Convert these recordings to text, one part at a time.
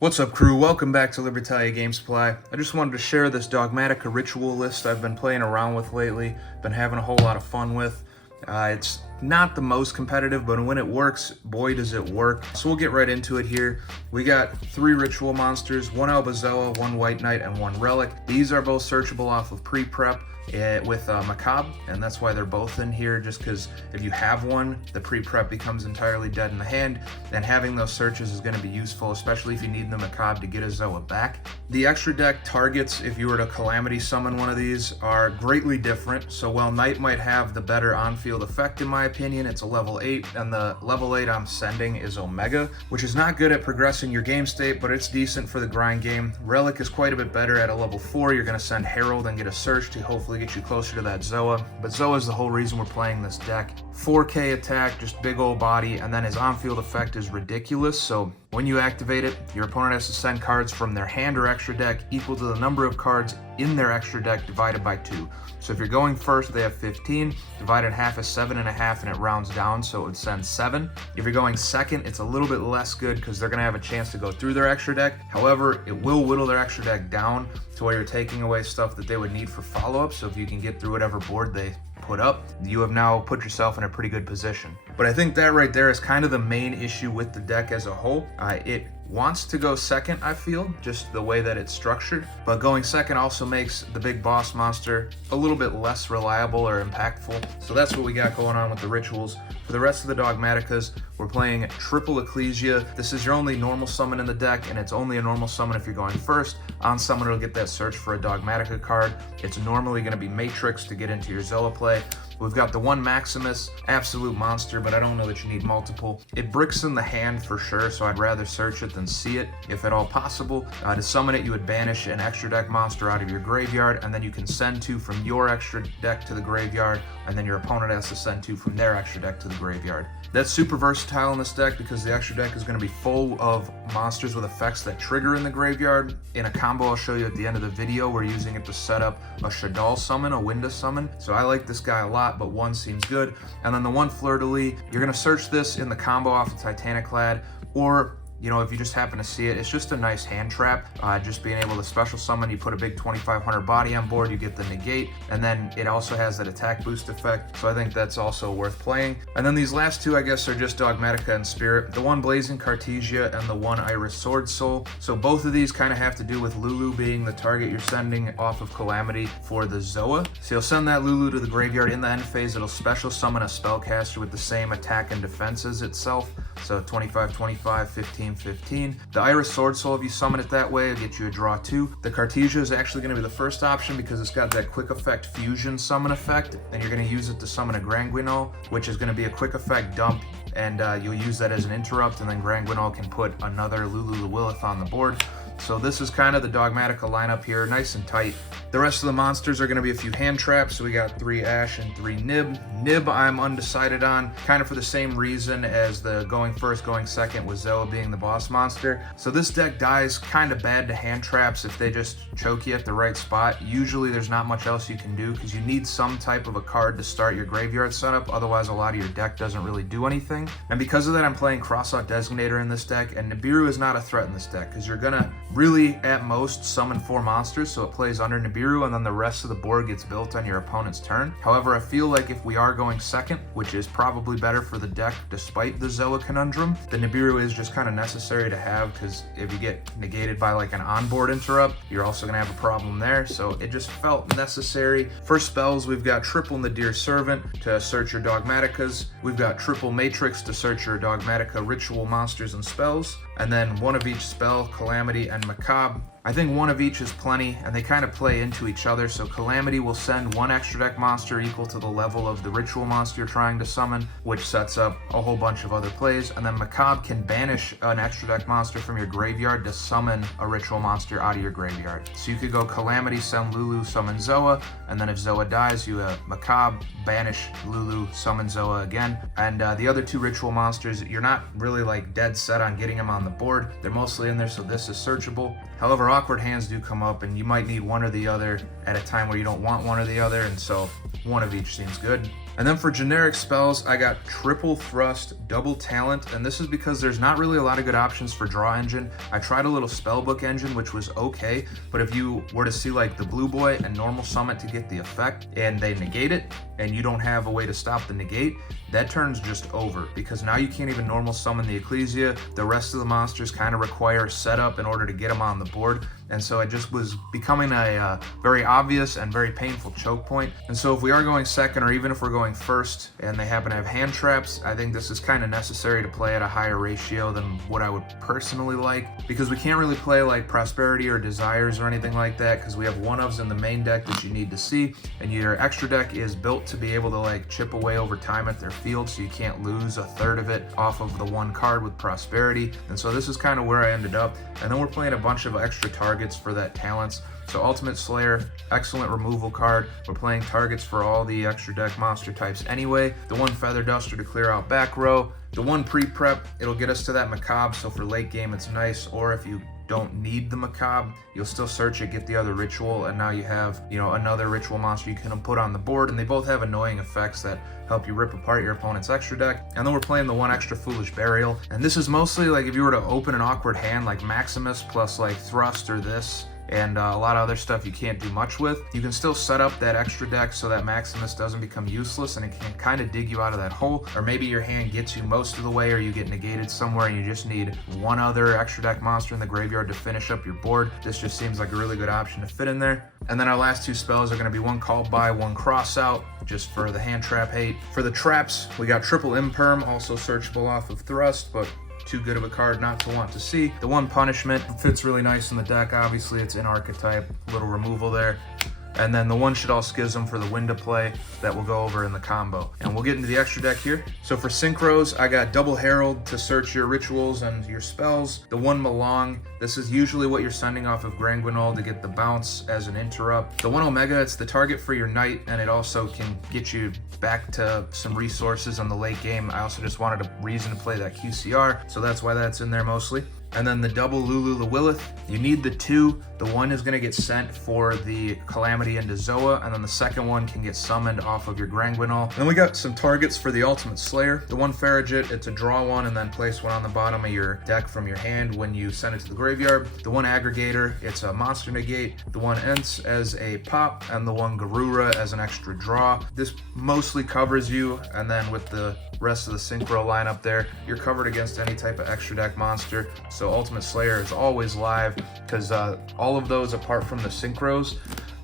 What's up, crew? Welcome back to Libertalia Game Supply. I just wanted to share this Dogmatika ritual list I've been playing around with lately, been having a whole lot of fun with. It's not the most competitive, but when it works, boy does it work. So we'll get right into it here. We got 3 ritual monsters, 1 Alba Zoa, 1 White Knight, and 1 Relic. These are both searchable off of pre-prep with Macabre, and that's why they're both in here, just because if you have one, the pre-prep becomes entirely dead in the hand, and having those searches is going to be useful, especially if you need the Macabre to get a Zoa back. The extra deck targets, if you were to Calamity summon one of these, are greatly different. So while Knight might have the better on-field effect, in my opinion, it's a level 8, and the level 8 I'm sending is Omega, which is not good at progressing your game state, but it's decent for the grind game. Relic is quite a bit better at a level 4. You're going to send Herald and get a search to hopefully get you closer to that Zoa, but Zoa is the whole reason we're playing this deck. 4k attack, just big old body, and then his on-field effect is ridiculous, so when you activate it, your opponent has to send cards from their hand or extra deck equal to the number of cards in their extra deck divided by 2. So if you're going first, they have 15, divided in half is 7.5, and it rounds down, so it would send 7. If you're going second, it's a little bit less good because they're going to have a chance to go through their extra deck. However, it will whittle their extra deck down to where you're taking away stuff that they would need for follow-up, so if you can get through whatever board they put up, you have now put yourself in a pretty good position. But I think that right there is kind of the main issue with the deck as a whole. It wants to go second, I feel, just the way that it's structured, but going second also makes the big boss monster a little bit less reliable or impactful. So that's what we got going on with the rituals. For the rest of the Dogmatikas, we're playing triple Ecclesia. This is your only normal summon in the deck, and it's only a normal summon if you're going first. On summon, it'll get that search for a Dogmatika card. It's normally going to be Matrix to get into your Zoa play. We've got the 1 Maximus, absolute monster, but I don't know that you need multiple. It bricks in the hand for sure, so I'd rather search it than see it, if at all possible. To summon it, you would banish an extra deck monster out of your graveyard, and then you can send 2 from your extra deck to the graveyard, and then your opponent has to send 2 from their extra deck to the graveyard. That's super versatile in this deck because the extra deck is going to be full of monsters with effects that trigger in the graveyard. In a combo I'll show you at the end of the video, we're using it to set up a shaddoll summon, a window summon. So I like this guy a lot, but 1 seems good. And then the 1 Fleur-de-Lis, you're going to search this in the combo off of Titaniclad, or if you just happen to see it, it's just a nice hand trap. Just being able to special summon, you put a big 2500 body on board, you get the negate, and then it also has that attack boost effect, so I think that's also worth playing. And then these last 2, I guess, are just Dogmatika and Spirit. The 1 Blazing Cartesia and the 1 Iris Sword Soul. So both of these kind of have to do with Lulu being the target you're sending off of Calamity for the Zoa. So you'll send that Lulu to the graveyard. In the end phase, it'll special summon a spellcaster with the same attack and defense as itself. So 25-25, 15-15. The Iris Sword Soul, if you summon it that way, it'll get you a draw 2. The Cartesia is actually going to be the first option because it's got that quick effect fusion summon effect, and you're going to use it to summon a Granguinol, which is going to be a quick effect dump, and you'll use that as an interrupt, and then Granguinol can put another Lulu Lilith on the board. So this is kind of the Dogmatika lineup here, nice and tight. The rest of the monsters are going to be a few hand traps, so we got 3 Ash and 3 Nib. Nib I'm undecided on, kind of for the same reason as the going first, going second with Zoa being the boss monster. So this deck dies kind of bad to hand traps if they just choke you at the right spot. Usually there's not much else you can do because you need some type of a card to start your graveyard setup, otherwise a lot of your deck doesn't really do anything. And because of that, I'm playing Crossout Designator in this deck, and Nibiru is not a threat in this deck because you're going to really at most summon 4 monsters, so it plays under Nibiru, and then the rest of the board gets built on your opponent's turn. However, I feel like if we are going second, which is probably better for the deck despite the Zoa conundrum, the Nibiru is just kind of necessary to have because if you get negated by like an onboard interrupt, you're also going to have a problem there, so it just felt necessary. For spells, we've got triple Nadir Servant to search your Dogmatikas, we've got triple Matrix to search your Dogmatika ritual monsters and spells, and then 1 of each spell, Calamity and Macabre. I think 1 of each is plenty, and they kind of play into each other, so Calamity will send 1 extra deck monster equal to the level of the ritual monster you're trying to summon, which sets up a whole bunch of other plays, and then Macabre can banish an extra deck monster from your graveyard to summon a ritual monster out of your graveyard. So you could go Calamity, send Lulu, summon Zoa, and then if Zoa dies, you Macabre, banish Lulu, summon Zoa again. And the other 2 ritual monsters, you're not really like dead set on getting them on the board. They're mostly in there, so this is searchable. However, awkward hands do come up, and you might need one or the other at a time where you don't want one or the other, and so 1 of each seems good. And then for generic spells, I got triple thrust, double talent, and this is because there's not really a lot of good options for draw engine. I tried a little spellbook engine, which was okay, but if you were to see like the blue boy and normal summon to get the effect and they negate it, and you don't have a way to stop the negate, that turns just over, because now you can't even normal summon the Ecclesia. The rest of the monsters kind of require setup in order to get them on the board, and so it just was becoming a very obvious and very painful choke point. And so if we are going second, or even if we're going first and they happen to have hand traps, I think this is kind of necessary to play at a higher ratio than what I would personally like, because we can't really play like Prosperity or Desires or anything like that, because we have one-ofs in the main deck that you need to see, and your extra deck is built to be able to like chip away over time at their field, so you can't lose a third of it off of the one card with Prosperity. And so this is kind of where I ended up. And then we're playing a bunch of extra targets for that talents. So Ultimate Slayer, excellent removal card. We're playing targets for all the extra deck monster types anyway. The one Feather Duster to clear out back row. The one pre-prep, it'll get us to that Macabre, so for late game it's nice. Or if you don't need the Macabre, you'll still search it, get the other ritual, and now you have, you know, another ritual monster you can put on the board, and they both have annoying effects that help you rip apart your opponent's extra deck. And then we're playing the one extra Foolish Burial, and this is mostly like if you were to open an awkward hand like Maximus plus like Thrust or this, and a lot of other stuff you can't do much with, you can still set up that extra deck so that Maximus doesn't become useless and it can kind of dig you out of that hole. Or maybe your hand gets you most of the way, or you get negated somewhere and you just need one other extra deck monster in the graveyard to finish up your board. This just seems like a really good option to fit in there. And then our last two spells are going to be one Called By, one Cross Out, just for the hand trap hate. For the traps, we got triple Imperm, also searchable off of Thrust, but too good of a card not to want to see. The one Punishment fits really nice in the deck. Obviously, it's in archetype, little removal there. And then the one Shaddoll Schism for the Winda play that will go over in the combo. And we'll get into the extra deck here. So for Synchros, I got double Herald to search your rituals and your spells. The one Malong, this is usually what you're sending off of Granguinol to get the bounce as an interrupt. The one Omega, it's the target for your knight, and it also can get you back to some resources on the late game. I also just wanted a reason to play that QCR, so that's why that's in there mostly. And then the double Lulu the Willith, you need the two. The one is going to get sent for the Calamity into Zoa, and then the second one can get summoned off of your Granguinol. And then we got some targets for the Ultimate Slayer. The one Farragut, it's a draw one and then place one on the bottom of your deck from your hand when you send it to the graveyard. The one Aggregator, it's a monster negate. The one Ents as a pop, and the one Garura as an extra draw. This mostly covers you, and then with the rest of the Synchro lineup there, you're covered against any type of extra deck monster. So Ultimate Slayer is always live, because all of those apart from the Synchros,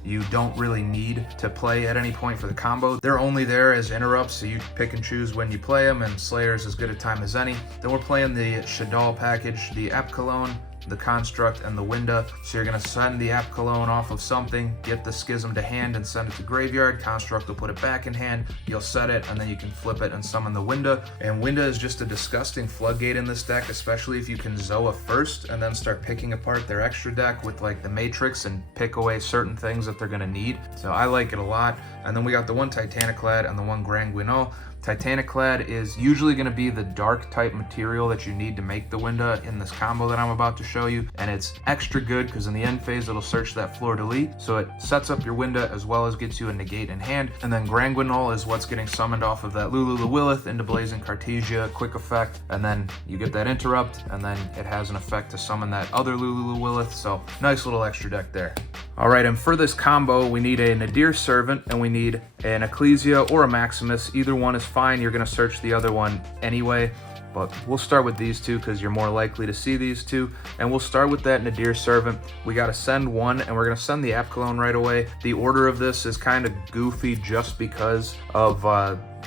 you don't really need to play at any point for the combo. They're only there as interrupts, so you pick and choose when you play them, and Slayer's as good a time as any. Then we're playing the Shaddoll package, the Ep Cologne, the Construct, and the Winda. So you're going to send the Ep Cologne off of something, get the Schism to hand and send it to graveyard. Construct will put it back in hand, you'll set it, and then you can flip it and summon the Winda. And Winda is just a disgusting floodgate in this deck, especially if you can Zoa first and then start picking apart their extra deck with like the Matrix and pick away certain things that they're going to need. So I like it a lot. And then we got the one Titaniclad and the one Granguinol. Titaniclad is usually going to be the dark type material that you need to make the Winda in this combo that I'm about to show you, and it's extra good because in the end phase it'll search that fleur-de-lis, so it sets up your Winda as well as gets you a negate in hand. And then Granguinol is what's getting summoned off of that Lulu the Willith into Blazing Cartesia, quick effect, and then you get that interrupt, and then it has an effect to summon that other Lulu the Willith, so nice little extra deck there. Alright, and for this combo, we need a Nadir Servant, and we need an Ecclesia or a Maximus. Either one is fine, you're going to search the other one anyway, but we'll start with these two because you're more likely to see these two. And we'll start with that Nadir Servant. We got to send one, and we're going to send the Ep Cologne right away. The order of this is kind of goofy just because of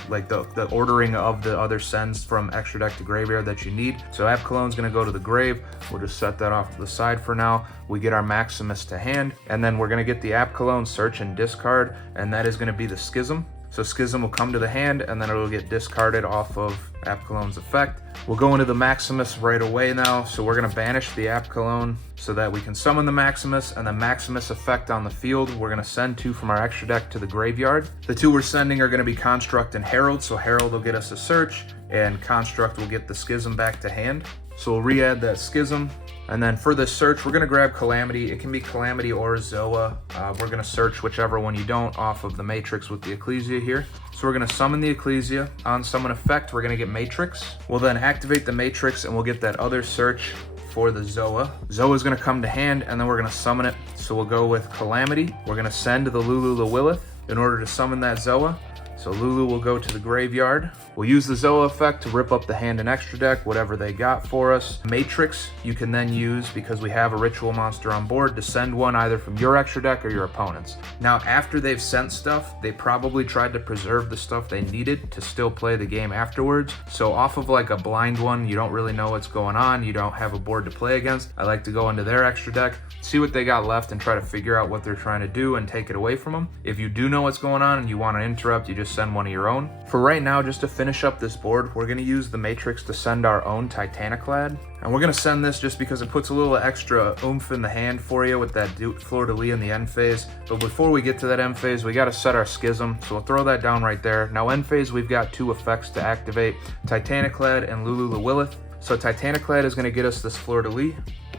like the ordering of the other sends from extra deck to graveyard that you need. So Ep Cologne's going to go to the grave. We'll just set that off to the side for now. We get our Maximus to hand, and then we're going to get the Ep Cologne search and discard, and that is going to be the Schism. So Schism will come to the hand, and then it'll get discarded off of Ep Cologne's effect. We'll go into the Maximus right away now. So we're going to banish the Ep Cologne so that we can summon the Maximus, and the Maximus effect on the field, we're going to send two from our extra deck to the graveyard. The two we're sending are going to be Construct and Herald. So Herald will get us a search, and Construct will get the Schism back to hand. So we'll re-add that Schism, And then for this search, we're gonna grab Calamity. It can be Calamity or Zoa. We're gonna search whichever one you don't off of the Matrix with the Ecclesia here. So we're gonna summon the Ecclesia. On summon effect, we're gonna get Matrix. We'll then activate the Matrix and we'll get that other search for the Zoa. Zoa is gonna come to hand and then we're gonna summon it. So we'll go with Calamity. We're gonna send the Lulu Lilith in order to summon that Zoa. So Lulu will go to the graveyard. We'll use the Zoa effect to rip up the hand and extra deck, whatever they got for us. Matrix, you can then use, because we have a ritual monster on board, to send one either from your extra deck or your opponent's. Now, after they've sent stuff, they probably tried to preserve the stuff they needed to still play the game afterwards. So off of like a blind one, you don't really know what's going on, you don't have a board to play against, I like to go into their extra deck, see what they got left and try to figure out what they're trying to do and take it away from them. If you do know what's going on and you want to interrupt, you just send one of your own. For right now, just to finish up this board, we're going to use the Matrix to send our own Titaniclad. And we're going to send this just because it puts a little extra oomph in the hand for you with that fleur-de-lis in the end phase. But before we get to that end phase, we got to set our Schism. So we'll throw that down right there. Now end phase, we've got 2 effects to activate, Titaniclad and Lulu Lilith. So Titaniclad is going to get us this fleur-de-lis.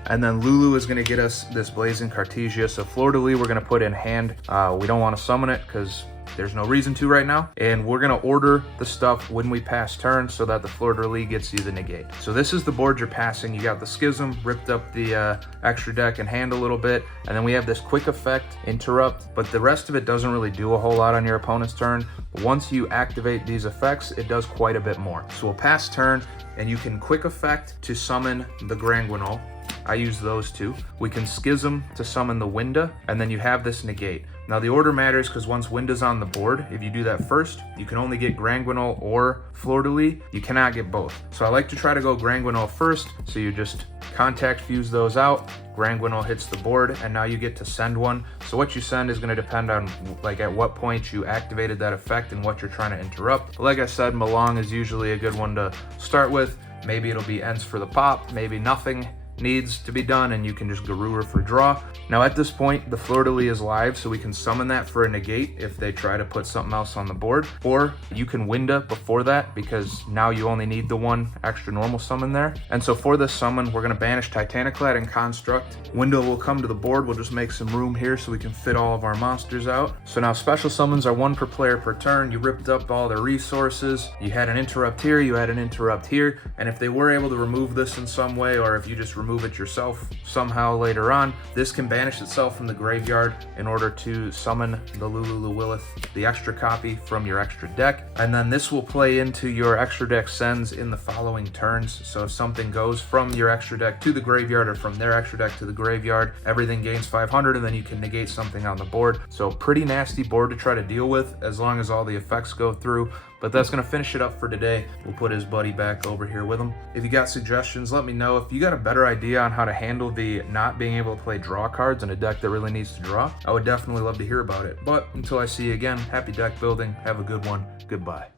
And then Lulu is going to get us this Blazing Cartesia. So fleur-de-lis we're going to put in hand. We don't want to summon it because there's no reason to right now. And we're going to order the stuff when we pass turn so that the fleur-de-lis gets you the negate. So this is the board you're passing. You got the Schism, ripped up the extra deck and hand a little bit. And then we have this quick effect, interrupt. But the rest of it doesn't really do a whole lot on your opponent's turn. But once you activate these effects, it does quite a bit more. So we'll pass turn and you can quick effect to summon the Granguinol. I use those 2. We can Schism to summon the Winda, and then you have this negate. Now the order matters because once Winda's on the board, if you do that first, you can only get Granguinol or fleur-de-lis. You cannot get both. So I like to try to go Granguinol first, so you just contact fuse those out, Granguinol hits the board, and now you get to send one. So what you send is going to depend on like at what point you activated that effect and what you're trying to interrupt. Like I said, Malong is usually a good one to start with. Maybe it'll be Ents for the pop, maybe nothing needs to be done and you can just Garura for draw. Now at this point, the fleur-de-lis is live, so we can summon that for a negate if they try to put something else on the board. Or you can Winda before that because now you only need the 1 extra normal summon there. And so for this summon, we're going to banish Titaniclad and Construct. Winda will come to the board. We'll just make some room here so we can fit all of our monsters out. So now special summons are 1 per player per turn. You ripped up all their resources. You had an interrupt here, you had an interrupt here. And if they were able to remove this in some way, or if you just remove it yourself somehow later on, this can banish itself from the graveyard in order to summon the Lulu Lilith, the extra copy from your extra deck. And then this will play into your extra deck sends in the following turns. So if something goes from your extra deck to the graveyard or from their extra deck to the graveyard, everything gains 500 and then you can negate something on the board. So pretty nasty board to try to deal with as long as all the effects go through. But that's going to finish it up for today. We'll put his buddy back over here with him. If you got suggestions, let me know. If you got a better idea on how to handle the not being able to play draw cards in a deck that really needs to draw, I would definitely love to hear about it. But until I see you again, happy deck building. Have a good one. Goodbye.